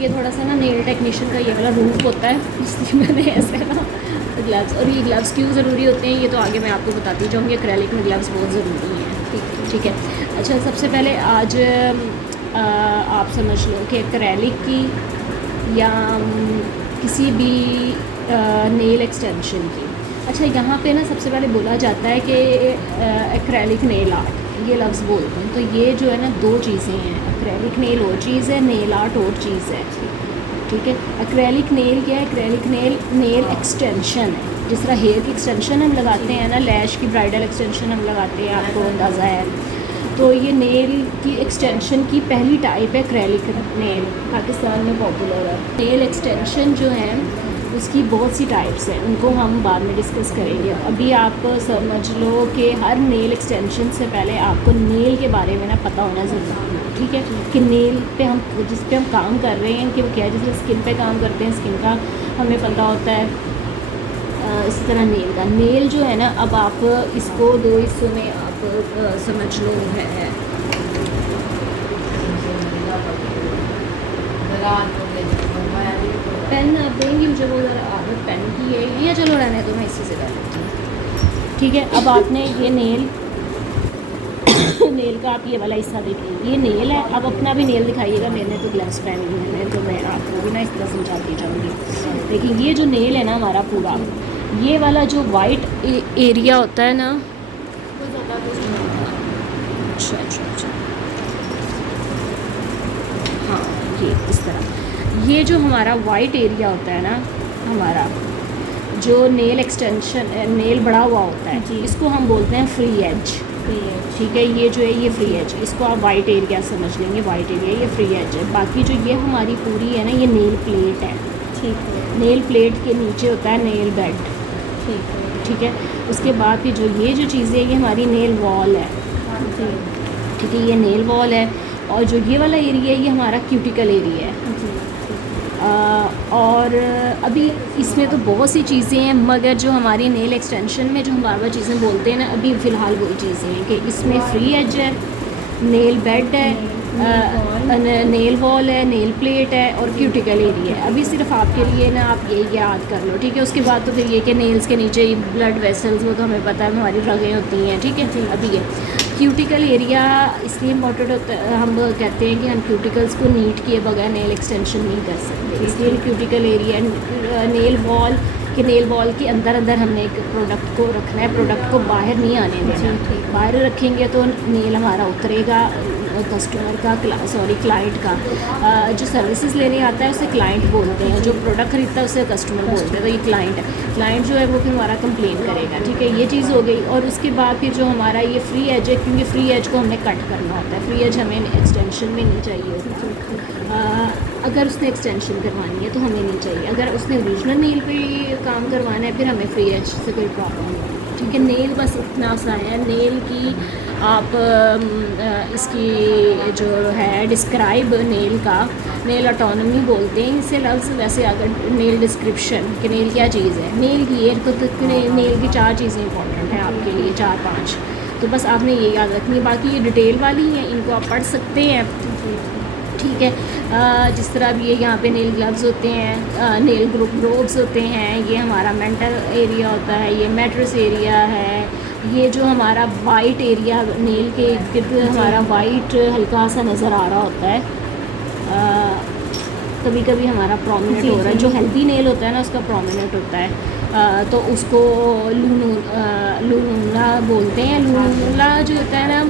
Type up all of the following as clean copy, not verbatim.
ये थोड़ा सा ना नेल टेक्नीशियन का ये वाला रूप होता है, इसलिए मैंने ऐसे ना ग्लव्स, और ये ग्लव्स क्यों ज़रूरी होते हैं ये तो आगे मैं आपको बताती जाऊँगी। एक्रेलिक में ग्लव्स बहुत ज़रूरी हैं। ठीक है। अच्छा, सबसे पहले आज आप समझ लो कि एक्रेलिक की या किसी भी नेल एक्सटेंशन की। अच्छा, यहाँ पे ना सबसे पहले बोला जाता है कि एक्रेलिक नेल आर्ट, ये लफ्ज़ बोलते हैं। तो ये जो है ना दो चीज़ें हैं, एक्रेलिक नेल और चीज़ है, नेल आर्ट और चीज़ है। ठीक है। एक्रेलिक नेल क्या है? एक्रेलिक नेल एक्सटेंशन है। जिस तरह हेयर की एक्सटेंशन हम लगाते हैं ना, लैश की ब्राइडल एक्सटेंशन हम लगाते हैं, आपको अंदाज़ा है। तो ये नेल की एक्सटेंशन की पहली टाइप है एक्रेलिक नेल, पाकिस्तान में पॉपुलर है। नेल एक्सटेंशन जो है उसकी बहुत सी टाइप्स हैं, उनको हम बाद में डिस्कस करेंगे। अभी आप समझ लो कि हर नेल एक्सटेंशन से पहले आपको नेल के बारे में ना पता होना ज़रूरी है। ठीक है, कि नेल पे हम जिस पे हम काम कर रहे हैं कि वो क्या है। जैसे स्किन पे काम करते हैं, स्किन का हमें पता होता है, इसी तरह नेल का। नेल जो है ना, अब आप इसको दो हिस्सों में आप समझ लो है। पेन आप देंगी मुझे, वो ज़रा आदत पेन की है, या चलो रहने दो, मैं इसी से कर लेती हूँ। ठीक है, अब आपने ये नेल का आप ये वाला हिस्सा देखिए, ये नेल है। अब अपना भी नेल दिखाइएगा। मैंने तो ग्लव्स पहनी हुई है, तो मैं आपको भी ना इस तरह समझाती जाऊँगी। देखिए, ये जो नेल है ना हमारा पूरा, ये वाला जो वाइट एरिया होता है ना, अच्छा, हाँ, ये इस तरह, ये जो हमारा वाइट एरिया होता है ना, हमारा जो नेल एक्सटेंशन नेल बड़ा हुआ होता है, इसको हम बोलते हैं फ्री एज। ठीक है, ये जो है ये फ्री एज, इसको आप वाइट एरिया समझ लेंगे। वाइट एरिया ये फ्री एज है। बाकी जो ये हमारी पूरी है ना, ये नेल प्लेट है। ठीक है, नेल प्लेट के नीचे होता है नेल बेड। ठीक है, उसके बाद फिर जो चीज़ें ये हमारी नेल वॉल है। ठीक है, ये नेल वॉल है। और जो ये वाला एरिया है ये हमारा क्यूटिकल एरिया है। और अभी इसमें तो बहुत सी चीज़ें हैं, मगर जो हमारी नेल एक्सटेंशन में जो हम बार बार चीज़ें बोलते हैं ना, अभी फ़िलहाल वही चीज़ें हैं कि इसमें फ्री एज है, नेल बेड है, नेल वॉल है, नेल प्लेट है और क्यूटिकल एरिया है। अभी सिर्फ आपके लिए ना आप ये याद कर लो। ठीक है, उसके बाद तो फिर ये कि नेल्स के नीचे ब्लड वेसल्स, वो तो हमें पता है, हमारी रगें होती हैं। ठीक है, अभी ये क्यूटिकल एरिया इसलिए इम्पोर्टेंट होता है, हम कहते हैं कि हम क्यूटिकल्स को नीट किए बगैर नेल एक्सटेंशन नहीं कर सकते, इसलिए क्यूटिकल एरिया। नेल वॉल के अंदर हमने एक प्रोडक्ट को रखना है, प्रोडक्ट को बाहर नहीं आने देना। बाहर रखेंगे तो नेल हमारा उतरेगा, कस्टमर का क्लाइंट का जो सर्विसेज लेने आता है उसे क्लाइंट बोलते हैं, जो प्रोडक्ट खरीदता है उसे कस्टमर बोलते हैं। तो ये क्लाइंट है, क्लाइंट जो है वो फिर हमारा कंप्लेन करेगा। ठीक है, ये चीज़ हो गई। और उसके बाद फिर जो हमारा ये फ्री एज है, क्योंकि फ्री एज को हमने कट करना होता है, फ्री एज हमें एक्सटेंशन में नहीं चाहिए होता। अगर उसने एक्सटेंशन करवानी है तो हमें नहीं चाहिए। अगर उसने ओरिजिनल नेल पे काम करवाना है फिर हमें फ्री एज से कोई प्रॉब्लम नहीं है। ठीक है, नेल बस इतना सा है। नेल की आप इसकी जो है डिस्क्राइब नेल का, नेल ऑटोनॉमी बोलते हैं इसे लफ्ज़। वैसे अगर नेल डिस्क्रिप्शन कि नेल क्या चीज़ है, नेल की ये तो नेल की 4 चीज़ें इंपॉर्टेंट हैं आपके लिए, 4-5, तो बस आपने ये याद रखनी है। बाकी ये डिटेल वाली हैं, इनको आप पढ़ सकते हैं। ठीक है, जिस तरह अब ये यहाँ पे नेल ग्लव्स होते हैं, नेल ग्रोव्स होते हैं, ये हमारा मेंटल एरिया होता है, ये मैट्रेस एरिया है, ये जो हमारा वाइट एरिया नेल के गिर्द हमारा वाइट हल्का सा नज़र आ रहा होता है, कभी कभी हमारा प्रोमिनेंट हो रहा है। जो हेल्दी नेल होता है ना उसका प्रोमिनेंट होता है, तो उसको लूनूला बोलते हैं। लूनूला जो होता है ना,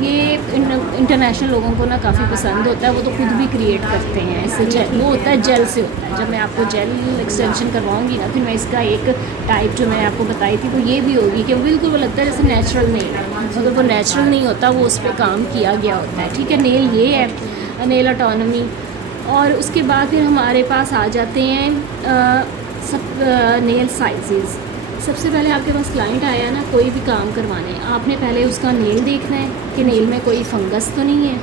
ये इंटरनेशनल लोगों को ना काफ़ी पसंद होता है, वो तो खुद भी क्रिएट करते हैं इससे। जेल वो होता है, जेल से होता है। जब मैं आपको जेल एक्सटेंशन करवाऊंगी ना, फिर मैं इसका एक टाइप जो मैंने आपको बताई थी वो ये भी होगी कि बिल्कुल वो लगता है जैसे नेचुरल नेल है, अगर वो नेचुरल नहीं होता वो उस पर काम किया गया होता है। ठीक है, नेल ये है, नेल ऑटोनॉमी। और उसके बाद फिर हमारे पास आ जाते हैं नेल साइजेस। सबसे पहले आपके पास क्लाइंट आया ना, कोई भी काम करवाने, आपने पहले उसका नेल देखना है कि नेल में कोई फंगस तो नहीं है,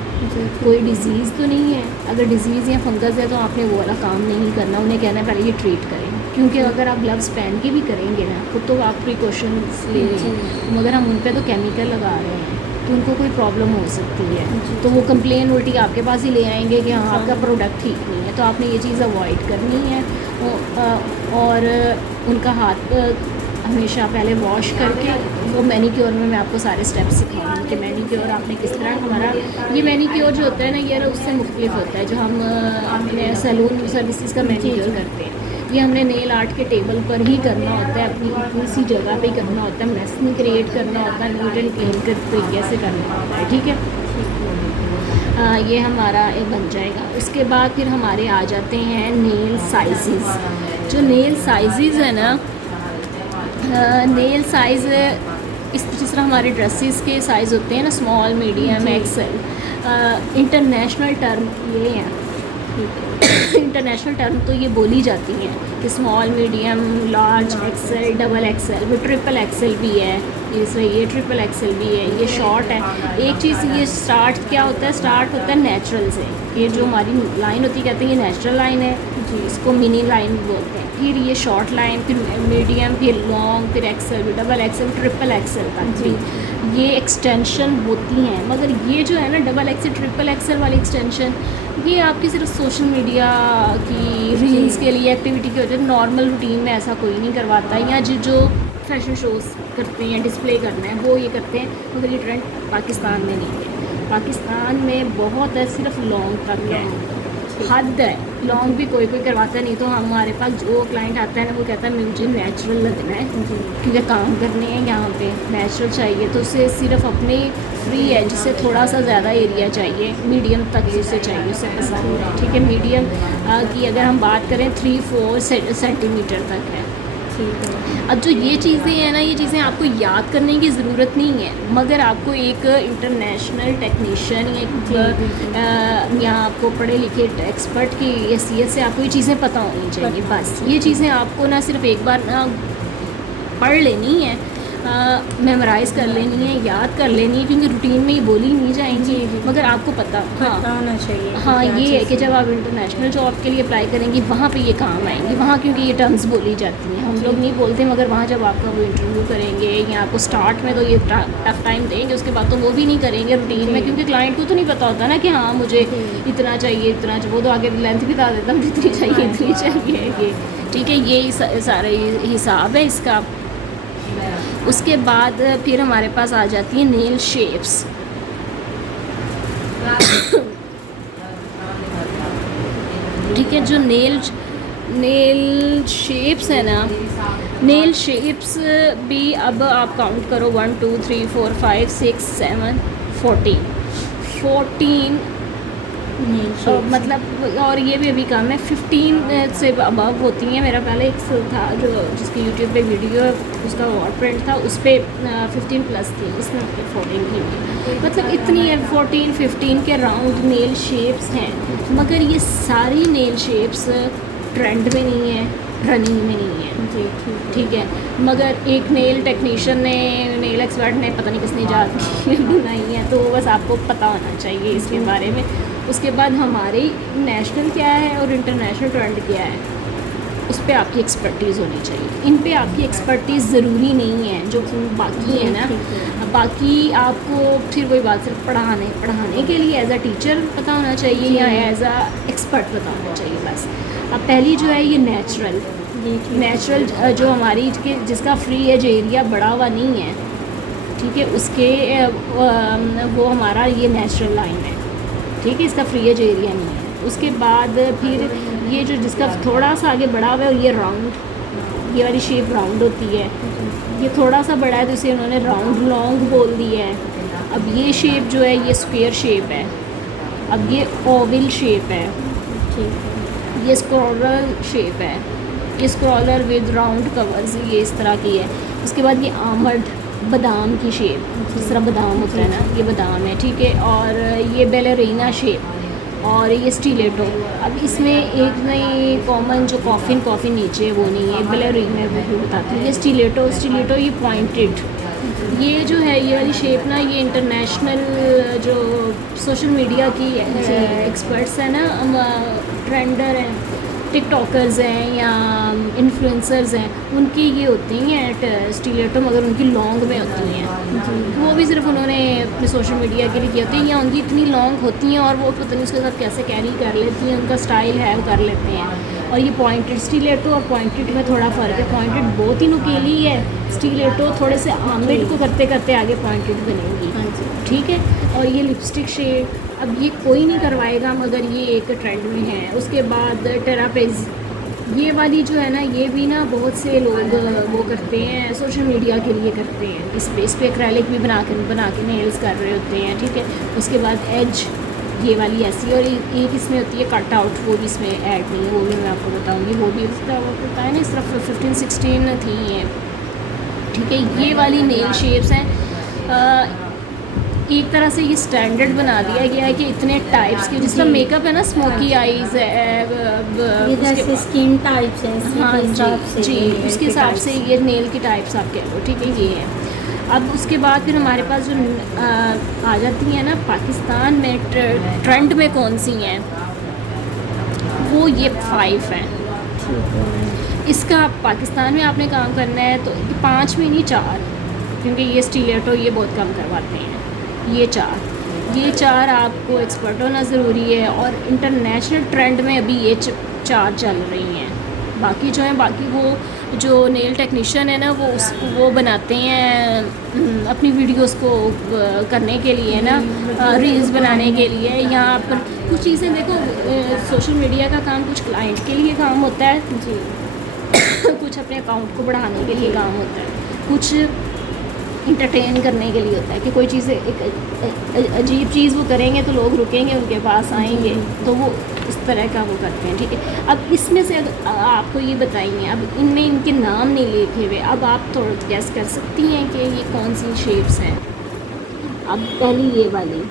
कोई डिज़ीज़ तो नहीं है। अगर डिज़ीज़ या फंगस है तो आपने वो वाला काम नहीं करना, उन्हें कहना है पहले ये ट्रीट करें। क्योंकि अगर आप ग्लव्स पहन के भी करेंगे ना खुद तो आप प्रिकॉशंस ले रहे हैं, मगर हम उन पर तो केमिकल लगा रहे हैं। तो उनको कोई प्रॉब्लम हो सकती है, तो वो कंप्लेन उल्टी आपके पास ही ले आएंगे कि हाँ आपका प्रोडक्ट ठीक नहीं है। तो आपने ये चीज़ अवॉइड करनी है। और उनका हाथ हमेशा पहले वॉश करके, वो मैनीक्योर में मैं आपको सारे स्टेप्स सिखाऊंगी कि मैनीक्योर आपने किस तरह, हमारा ये मैनीक्योर जो होता है ना ये उससे मुख्तलिफ होता है जो हम अपने सैलून सर्विसेज का मैनीक्योर करते हैं। ये हमने नेल आर्ट के टेबल पर ही करना होता है, अपनी सी जगह पे ही करना होता है, मेस नहीं क्रिएट करना होता है, नीट एंड क्लीन कर तरीके से करना होता है, ठीक है। ये हमारा बन जाएगा। उसके बाद फिर हमारे आ जाते हैं नेल साइज़। जो नेल साइज़ है ना, नेल साइज़ जिस तरह हमारे ड्रेसेस के साइज़ होते हैं ना, small, medium, XL, international term ये हैं। इंटरनेशनल टर्म तो ये बोली जाती हैं कि small, medium, large, XL, double XL, भी ट्रिपल एक्सेल भी है, इसमें ये ट्रिपल एक्सेल भी है, ये शॉर्ट है। एक चीज़ ये स्टार्ट क्या होता है, स्टार्ट होता है नेचुरल से। ये जो हमारी लाइन होती है कहते हैं ये नेचुरल लाइन है जी, इसको मिनी लाइन बोलते हैं। फिर ये शॉर्ट लाइन, फिर मीडियम, फिर लॉन्ग, फिर एक्सेल, फिर डबल एक्सेल, ट्रिपल एक्सेल तक भी ये एक्सटेंशन होती हैं। मगर ये जो है ना डबल एक्सेल, ट्रिपल एक्सेल वाली एक्सटेंशन, ये आपकी सिर्फ सोशल मीडिया की रील्स के लिए एक्टिविटी की वजह से, नॉर्मल रूटीन में ऐसा कोई नहीं करवाता। या जो फैशन शोज़ करते हैं, डिस्प्ले करना है, वो ये करते हैं। मगर ये ट्रेंड पाकिस्तान में नहीं है। पाकिस्तान में बहुत है, सिर्फ लॉन्ग तक है, हद है। लॉन्ग भी कोई करवाता नहीं। तो हमारे पास जो क्लाइंट आता है ना, वो कहता है मुझे नेचुरल लगना है क्योंकि काम करने हैं यहाँ पे, नेचुरल चाहिए। तो उसे सिर्फ अपने फ्री एज से थोड़ा सा ज़्यादा एरिया चाहिए, मीडियम तक उसे चाहिए, उसे पसंद है, ठीक है। मीडियम की अगर हम बात करें 3-4 सेंटीमीटर तक है, ठीक है। अब जो ये चीज़ें हैं ना, ये चीज़ें आपको याद करने की ज़रूरत नहीं है, मगर आपको एक इंटरनेशनल टेक्नीशियन या आपको पढ़े लिखे एक्सपर्ट की हैसियत से आपको ये चीज़ें पता होनी चाहिए। बस ये चीज़ें आपको ना सिर्फ एक बार ना पढ़ लेनी है, मेमोराइज़ कर लेनी है, याद कर लेनी है, क्योंकि रूटीन में ही बोली नहीं जाएंगी, मगर आपको पता होना चाहिए। हाँ, ये है कि जब आप इंटरनेशनल जॉब के लिए अप्लाई करेंगी वहाँ पे ये काम आएंगी, वहाँ क्योंकि ये टर्म्स बोली जाती हैं, हम लोग नहीं बोलते, मगर वहाँ जब आपका वो इंटरव्यू करेंगे या आपको स्टार्ट में तो ये टफ टाइम देंगे, उसके बाद तो वो भी नहीं करेंगे रूटीन में, क्योंकि क्लाइंट को तो नहीं पता होता ना कि हाँ मुझे इतना चाहिए, इतना चाहिए। वो तो आगे लेंथ भी बता देता, मुझे इतनी चाहिए, इतनी चाहिए, ये ठीक है। ये सारा हिसाब है इसका। उसके बाद फिर हमारे पास आ जाती है नेल शेप्स। ठीक है, जो नेल शेप्स है ना, नेल शेप्स भी अब आप काउंट करो 1 2 3 4 5 6 7 14 मतलब, और ये भी अभी कम है, 15 से अबव होती हैं। मेरा पहले एक था जो जिसकी यूट्यूब पे वीडियो, उसका अवार्ड प्रिंट था, उस पर 15+ थी, इसमें 14 थी। मतलब इतनी है, 14-15 के राउंड नेल शेप्स हैं, मगर ये सारी नेल शेप्स ट्रेंड में नहीं है, रनिंग में नहीं है जी, ठीक है। मगर एक नेल टेक्नीशियन ने, नेल एक्सपर्ट ने, पता नहीं किसने जाके बनाई है, तो बस आपको पता होना चाहिए इसके बारे में। उसके बाद हमारी नेशनल क्या है और इंटरनेशनल ट्रेंड क्या है, उस पर आपकी एक्सपर्टीज़ होनी चाहिए। इन पे आपकी एक्सपर्टीज़ ज़रूरी नहीं है, जो बाकी है ना, बाकी आपको फिर वही बात सिर्फ पढ़ाने के लिए एज अ टीचर पता होना चाहिए या एज अ एक्सपर्ट पता होना चाहिए बस। अब पहली जो है ये नेचुरल जो हमारी जिसका फ्री एज एरिया बढ़ा हुआ नहीं है, ठीक है, उसके वो हमारा ये नेचुरल लाइन है, ठीक है, इसका फ्री एज एरिया नहीं है। उसके बाद फिर ये जो जिसका थोड़ा सा आगे बढ़ा हुआ है, ये राउंड, ये वाली शेप राउंड होती है, ये थोड़ा सा बड़ा है तो इसे उन्होंने राउंड लॉन्ग बोल दिया है। अब ये शेप जो है ये स्क्वायर शेप है, अब ये ओवल शेप है, ये स्क्रॉलर शेप है, ये स्क्रॉलर विद राउंड कवर्स, ये इस तरह की है। उसके बाद ये आमंड, बादाम की शेप, जिस तरह बादाम होता है ना, ये बादाम है, ठीक है। और ये बैलेरिना शेप, और ये स्टिलेटो। अब इसमें एक नई कॉमन जो कॉफिन नीचे वो नहीं है, बैलेरिना वो बताती है। ये स्टिलेटो ये पॉइंटेड, ये जो है ये वाली शेप ना, ये इंटरनेशनल जो सोशल मीडिया की एक्सपर्ट्स हैं ना, ट्रेंडर हैं, टिकटॉकर्स हैं या इन्फ्लुएंसर्स हैं, उनकी ये होती हैं स्टिलेटो, मगर उनकी लॉन्ग में होती हैं, वो भी सिर्फ उन्होंने अपने सोशल मीडिया के लिए किए होते हैं, या उनकी इतनी लॉन्ग होती हैं और वो पता नहीं उसके साथ कैसे कैरी कर लेती हैं, उनका स्टाइल है वो कर लेते हैं। और ये पॉइंटेड स्टीलेटो और पॉइंटेड में थोड़ा फ़र्क है, पॉइंटेड बहुत तीनों के लिए है, स्टीलेटो थोड़े से आर्मलेट को करते करते आगे पॉइंटेड बनेगी। हाँ जी। ठीक है। और ये लिपस्टिक शेड अब ये कोई नहीं करवाएगा मगर ये एक ट्रेंड में है। उसके बाद टेरापेज, ये वाली जो है ना, ये भी ना बहुत से लोग वो करते हैं, सोशल मीडिया के लिए करते हैं, इस पे एक्रेलिक भी बना के नेल्स कर रहे होते हैं। ठीक है। उसके बाद एज, ये वाली ऐसी, और एक इसमें होती है कट आउट, वो भी इसमें ऐड नहीं है, वो भी मैं आपको बताऊंगी, वो भी उसका वो होता है ना, सिर्फ 15-16 थी ये। ठीक है। ये वाली नेल शेप्स हैं, एक तरह से ये स्टैंडर्ड बना दिया गया है कि इतने टाइप्स के, जिस तरह मेकअप है ना, स्मोकी आईज़ है, ये जैसे स्किन टाइप्स है, हाँ जी, उसके हिसाब से ये नेल की टाइप्स आप कह लो। ठीक है। ये है। अब उसके बाद फिर हमारे पास जो आ जाती हैं ना पाकिस्तान में ट्रेंड में कौन सी हैं, वो ये 5 हैं। इसका पाकिस्तान में आपने काम करना है तो 5 में नहीं 4, क्योंकि ये स्टीलेटो ये बहुत कम करवाते हैं। ये 4 आपको एक्सपर्ट होना ज़रूरी है, और इंटरनेशनल ट्रेंड में अभी ये 4 चल रही हैं। बाकी जो हैं, बाकी वो जो नेल टेक्नीशियन है ना, वो बनाते हैं अपनी वीडियोस को करने के लिए ना, रील्स बनाने के लिए। यहाँ पर कुछ चीज़ें देखो, सोशल मीडिया का काम कुछ क्लाइंट के लिए काम होता है जी, कुछ अपने अकाउंट को बढ़ाने के लिए काम होता है, कुछ इंटरटेन करने के लिए होता है कि कोई चीज़ एक अजीब चीज़ वो करेंगे तो लोग रुकेंगे, उनके पास आएंगे, तो वो इस तरह का वो करते हैं। ठीक है। अब इसमें से आपको ये बताइए, अब इनमें इनके नाम नहीं लिखे हुए, अब आप थोड़ा गैस कर सकती हैं कि ये कौन सी शेप्स हैं। अब पहली ये वाली,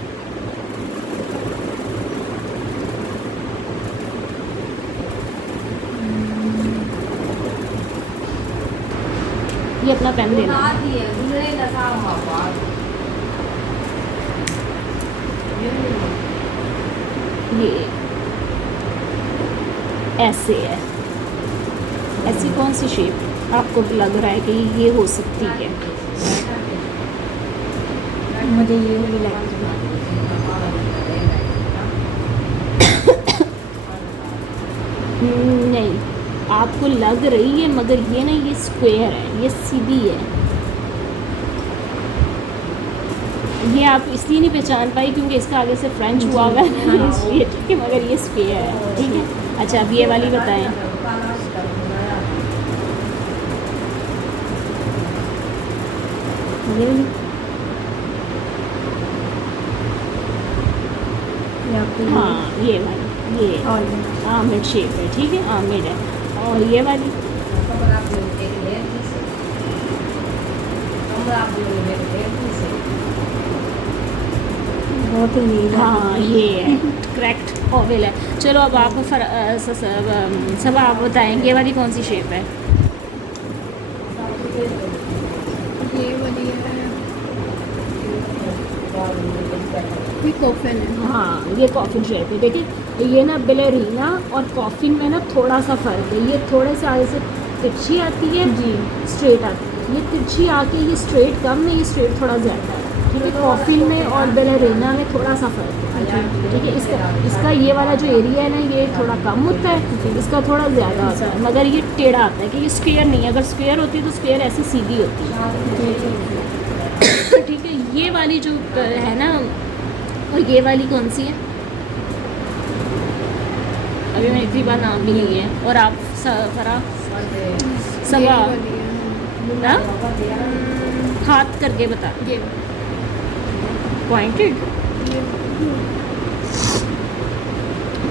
ये अपना पेन देना, ये ऐसे है, ऐसी कौन सी शेप आपको लग रहा है कि ये हो सकती है? मुझे ये भी लगी। नहीं, आपको लग रही है मगर ये ना, ये स्क्वायर है, ये सीधी है। ये आप इसलिए नहीं पहचान पाई क्योंकि इसका आगे से फ्रेंच हुआ हुआ है इसलिए। ठीक है। मगर ये स्क्वायर है। ठीक है। अच्छा, अब ये वाली बताएं। ये वाली हाँ, ये वाली, ये आर्मड शेप है। ठीक है। आर्मड है। और ये वाली बहुत ही, हाँ, ये है करेक्ट ओवल है। चलो अब आप सब आप बताएंगे, ये वाली कौन सी शेप है? ये वाली है, ये कॉफिन है। हाँ, ये कॉफिन शेप है। देखिए, ये ना बैलेरिना और कॉफिन में ना थोड़ा सा फ़र्क है, ये थोड़े से आगे से तिरछी आती है जी, स्ट्रेट आती है। ये तिरछी आके ये स्ट्रेट कम है, ये स्ट्रेट थोड़ा ज़्यादा है। ठीक है। कॉफिन में और बैलेरिना में थोड़ा सा फ़र्क है। ठीक है। इसका ये वाला जो एरिया है ना, ये थोड़ा कम होता है, इसका थोड़ा ज़्यादा होता है, मगर ये टेढ़ा आता है कि ये स्क्वायर नहीं है। अगर स्क्वायर होती तो स्क्वायर ऐसे सीधी होती है। ठीक है। ये वाली जो है ना, और ये वाली कौन सी है? अभी मैंने इतनी बार नाम भी नहीं है। और आप फरा सबा ना हाथ करके बता, ये पॉइंटेड,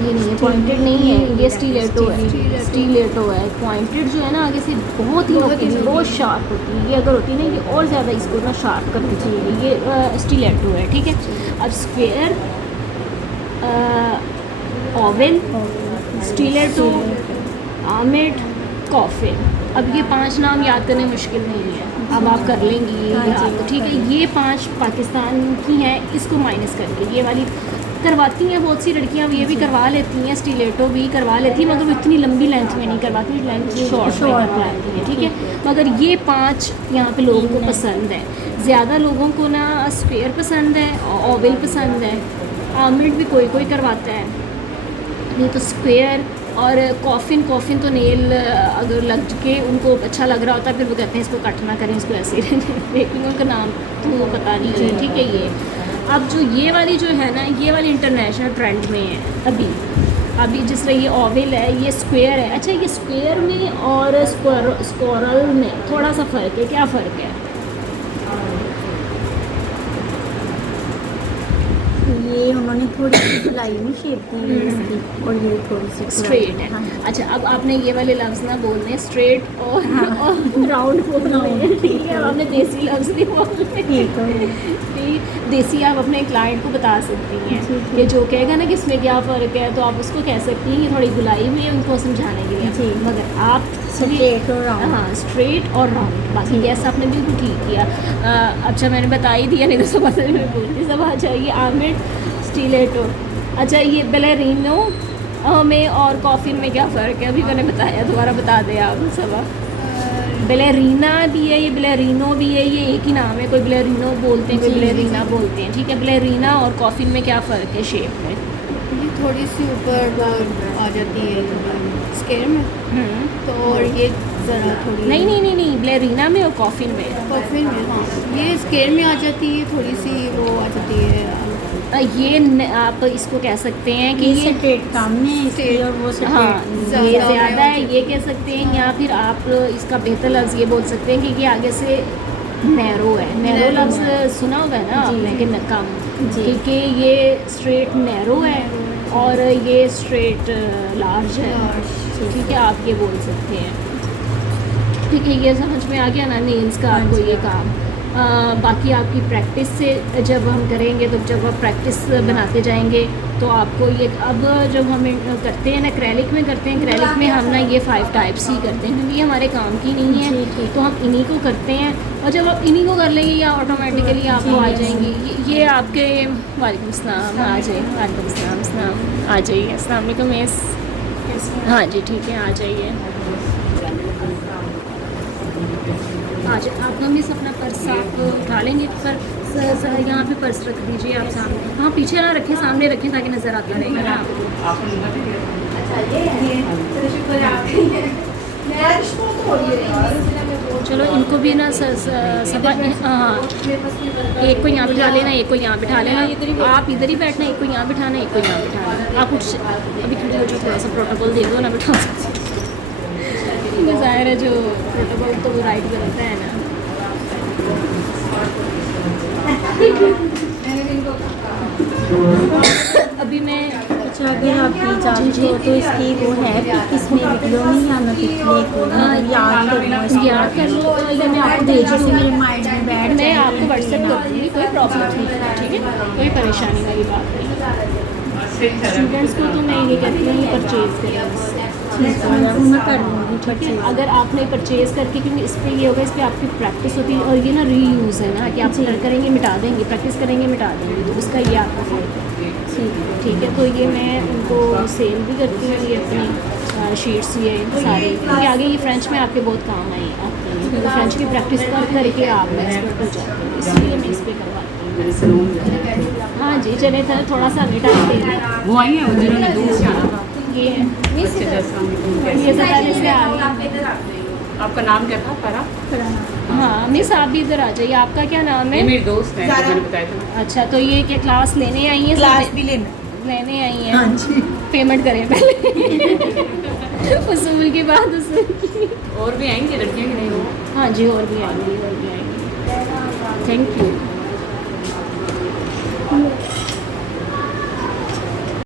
ये नहीं है, पॉइंटेड नहीं है, ये स्टीलेटो है। स्टीलेटो है। पॉइंटेड जो है ना, आगे से बहुत ही बहुत शार्प होती है। ये अगर होती है ना, ये और ज़्यादा इसको ना शार्प करनी चाहिए। ये स्टीलेटो है। ठीक है। अब स्क्वायर, ओवल, स्टीलेटो, आर्मड, कॉफिन। अब ये 5 नाम याद करने मुश्किल नहीं है, अब आप कर लेंगी ये याद। ठीक है। ये 5 पाकिस्तान की हैं, इसको माइनस करके ये वाली करवाती हैं बहुत सी लड़कियां, ये भी करवा लेती हैं, स्टीलेटो भी करवा लेती हैं, मगर वो इतनी लंबी लेंथ में नहीं करवाती, लेंथ शॉर्ट करवाती हैं। ठीक है। मगर ये 5 यहाँ पे लोगों को पसंद है। ज़्यादा लोगों को ना स्क्वायर पसंद है, ओवल पसंद है, आर्मलेट भी कोई कोई करवाता है, नहीं तो स्क्वायर। और कॉफ़िन तो नेल अगर लग के उनको अच्छा लग रहा होता है फिर वो कहते हैं इसको कट ना करें, इसको ऐसे ही रहने दें। लेकिन उनका नाम तो पता नहीं है, ठीक है। ये अब जो ये वाली जो है ना, ये वाली इंटरनेशनल ट्रेंड में है अभी जिस तरह ये ओवल है, ये स्क्वायर है। अच्छा, ये स्क्वायर में और स्क्वायरल में थोड़ा सा फ़र्क है। क्या फ़र्क है? ये उन्होंने थोड़ी सी सिलाई में शेप दी है इसकी, और ये थोड़ी सी स्ट्रेट है। हाँ। अच्छा, अब आपने ये वाले लफ्ज़ ना बोलने स्ट्रेट और राउंड बोलना है, ठीक है। अब आपने देसी लफ्ज़ नहीं बोलने, ठीक है। ठीक। देसी आप अपने क्लाइंट को बता सकती हैं ठीक है। कि जो कहेगा ना कि इसमें क्या फ़र्क है, तो आप उसको कह सकती हैं कि थोड़ी गुलाई में उनको समझाने के लिए। जी। मगर आप स्ट्रेट और राउंड। हाँ, स्ट्रेट और राउंड। बाकी गैस आपने बिल्कुल ठीक किया। अच्छा, मैंने बता ही दिया, नहीं तो सब असल में बोलती सब आ जाइए। आर्मलेट स्टीलेटो। अच्छा, ये बेलेरिनो में और कॉफ़िन में क्या फ़र्क है? अभी मैंने बताया, दोबारा बता दें आप सब। बेलेरीना भी है, ये बेलेरिनो भी है, ये एक ही नाम है। कोई बेलेरिनो बोलते हैं, कोई जी, बेलेरीना बोलते हैं, ठीक है। बेलेरीना और कॉफ़िन में क्या फ़र्क है शेप में? ये थोड़ी सी ऊपर आ जाती है स्केयर में, तो और ये ज़रा थोड़ी नहीं, बेलेरीना में और कॉफ़िन में। कॉफी में, हाँ, ये स्केयर में आ जाती है, थोड़ी सी वो आ जाती है। आप इसको कह सकते हैं कि ये ये स्ट्रेट काम में इसकी और वो हाँ, स्ट्रेट। ये ज़्यादा ज़्यादा है, है। ये कह सकते हैं। या फिर आप इसका बेहतर लफ्ज़ ये बोल सकते हैं कि ये आगे से नैरो है। नैरो लफ्ज़ सुना होगा ना जी, आपने कि कम, जी। क्योंकि ये स्ट्रेट नैरो है और ये स्ट्रेट लार्ज है, ठीक है। आप ये बोल सकते हैं, ठीक है। ये समझ में आ गया ना नेल्स का आपको ये काम। बाकी आपकी प्रैक्टिस से जब हम करेंगे, तो जब आप प्रैक्टिस बनाते जाएंगे तो आपको ये, अब जब हम करते हैं ना एक्रेलिक में करते हैं, एक्रेलिक में हम ना ये 5 टाइप्स ही करते हैं, क्योंकि ये हमारे काम की नहीं जी, है, ठीक। तो हम इन्हीं को करते हैं। और जब आप इन्हीं को कर लेंगे या ऑटोमेटिकली आपको आ जाएंगी। ये आपके वालेकुम अस्सलाम, आ जाइए। वालेकुम अस्सलाम, आ जाइए। अस्सलाम वालेकुम मिस। हाँ जी, ठीक है, आ जाइए। आज आप मिस अपना पर्स आप उठा लेंगे, पर यहाँ पे पर्स रख दीजिए आप सामने। हाँ, पीछे ना रखें, सामने रखें ताकि नज़र आता रहेगा ना आपको। चलो, इनको भी ना सब हाँ, एक को यहाँ बिठा लेना, एक को यहाँ बिठा लेना। आप इधर ही बैठना, एक को यहाँ बिठाना, एक को यहाँ बिठाना। आप कुछ अभी खड़े हो जो, थोड़ा सा प्रोटोकॉल दे दो ना, बिठा सकते। ज़ाहिर है जो प्रोटोकॉल तो वो राइट करता है ना। अभी मैं अच्छा, अगर आपकी इजाज़त हो तो इसकी वो है कि किसमें वीडियो नहीं आना पिछले को याद करना इसको। याद कर लो, या मैं आपको भेज जैसे दूँगी, मेरे माइंड में बैठ मैं जाए। आपको व्हाट्सएप कर दूँगी, कोई प्रॉब्लम नहीं है, ठीक है। कोई परेशानी वाली बात नहीं। स्टूडेंट्स को तो मैं ये कहती हूँ परचेज़ करें, ठीक है, वो मैं कर लूँगी। ठीक है। अगर आपने परचेज़ करके, क्योंकि इस पर ये होगा, इस पर आपकी प्रैक्टिस होती है, और ये ना रीयूज़ है ना कि आप स्टार्ट करेंगे मिटा देंगे, प्रैक्टिस करेंगे मिटा देंगे, तो उसका ये आपका फ़ायदा है। ठीक है। तो ये मैं उनको सेल भी करती हूँ, ये अपनी शीट्स ये सारी, क्योंकि आगे ये फ्रेंच में आपके बहुत काम आए आते हैं, तो फ्रेंच की प्रैक्टिस कर करके आप एक्सपर्ट हो जाते हैं, इसलिए मैं इस पर करवाती हूँ। हाँ जी, चले थोड़ा सा अभी टाइम दे दें। वो आई है जिन्होंने दूर से आना था। ये है, ये से पहले से आ गई। आपका नाम क्या था? फरा। हाँ मिस, आप भी इधर आ जाइए। आपका क्या नाम ये है? मेरी दोस्त है, जो मैंने बताया था। अच्छा, तो ये क्या क्लास लेने आई हैं? क्लास भी लेना। लेने आई हैं। हाँ जी। पेमेंट करें पहले। उसूल की बात उसूल की। और भी आएंगी लड़कियाँ कि नहीं? वो हाँ जी, और भी आएंगी, और भी आएंगी। Thank you.